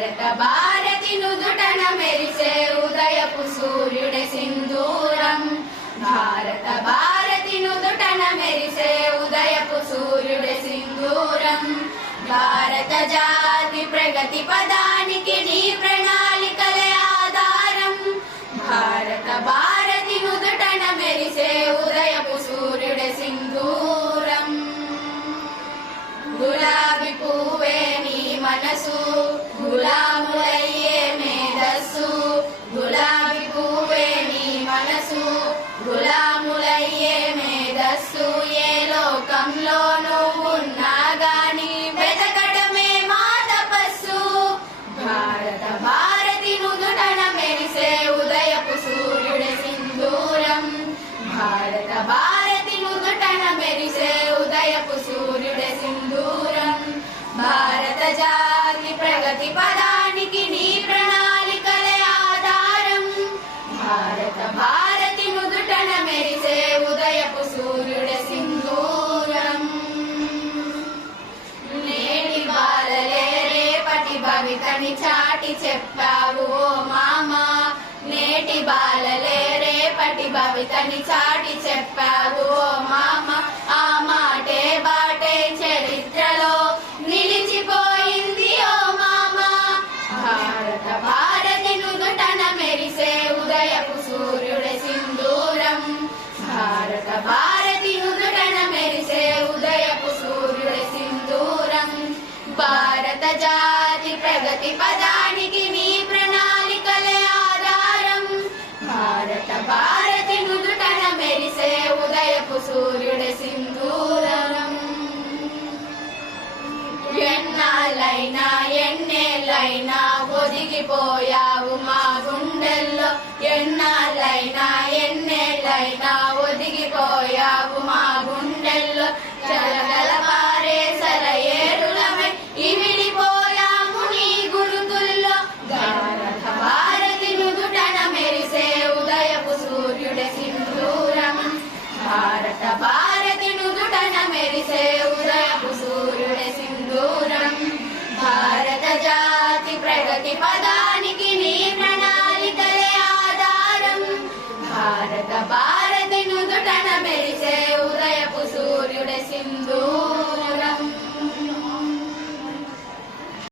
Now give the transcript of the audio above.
భారత భారతి నుదుటన మెరిసే ఉదయపు సూర్యుడే సింధూరం. భారత భారతి నుదుటన మెరిసే ఉదయపు సూర్యుడే సింధూరం. భారత జాతి ప్రగతి పదానికి నీ ప్రణాళికలే ఆధారం. భారత భారతి నుదుటన మెరిసే ఉదయపు సూర్యుడే సింధూరం. గులాబీ పువ్వే నీ మనసు, గులాములయ్యే మేధస్సు. గులాబీ పువ్వే నీ మనసు, గులాములయ్యే మేధస్సు. ఏ లోకంలో నువ్వున్నా గాని వెతకడమే మా తపస్సు. భారత భారతి నుదుటన మెరిసే ఉదయపు సూర్యుడే సింధూరం. భారత భారతి నుదుటన మెరిసే ఉదయపు సూర్యుడే సింధూరం. భారత జాతి ప్రగతి పదానికి నీ ప్రణాళికలే ఆధారం. భారత భారతి నుదుటన మెరిసే ఉదయపు సూర్యుడే సింధూరం. నేటి బాలలే రేపటి భవితని చాటి చెప్పావు ఓ మామా. నేటి బాలలే రేపటి భవితని చాటి చెప్పావు ఓ మామా. ఆ మాటే బాటే చరిత్రలో నిలిచిపోయింది ఓ మామా. భారత భారతి నుదుటన మెరిసే ఉదయపు సూర్యుడే సింధూరం. భారత భారతి నుదుటన మెరిసే ఉదయపు సూర్యుడే సింధూరం. భారత జాతి ప్రగతి పదానికి నీ ప్రణాళికలే ఆధారం. భారత భారతి నుదుటన మెరిసే ఉదయపు సూర్యుడే సింధూరం. ఎన్నాళ్ళైనా ఎన్నేళ్ళైనా ఒదిగిపోయావు మా గుండెల్లో. ఎన్నాళ్ళైనా ఎన్నేళ్ళైనా ఒదిగిపోయావు మా గుండెల్లో. జలగల పారే సరయేరులమై ఇమిడిపోయాము నీ గురుతుల్లో. భారత భారతి నుదుటన మెరిసే ఉదయపు సూర్యుడే సింధూరం. భారత